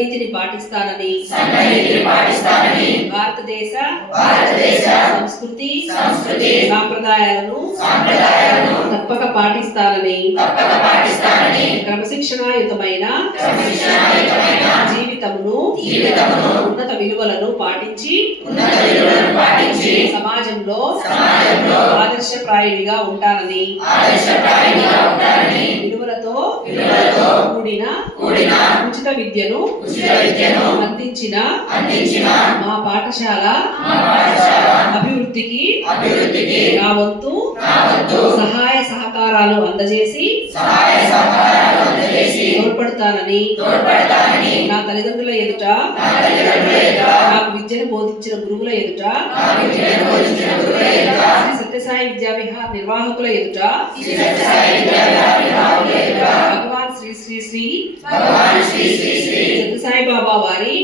సంఘనీతిని పాటిస్తానని భారతదేశ సంస్కృతి సాంప్రదాయాలను తప్పక పాటిస్తానని క్రమశిక్షణాయుతమైన జీవితమును ఉన్నత విలువలను పాటించి సమాజంలో ఆదర్శప్రాయునిగా ఉంటానని విలువలతో కూడిన ఉచిత విద్యను అందించిన మా పాఠశాల అభివృద్ధికి నా వంతు సహాయ సహకారాలు అందజేసి తోడ్పడతానని నా తల్లిదండ్రుల ఎదుట నాకు విద్యను బోధించిన గురువుల ఎదుట శ్రీ సత్యసాయి విద్యావిహార్ నిర్వాహకుల ఎదుట భగవాన్ శ్రీ శ్రీ శ్రీ సత్యసాయి బాబా వారి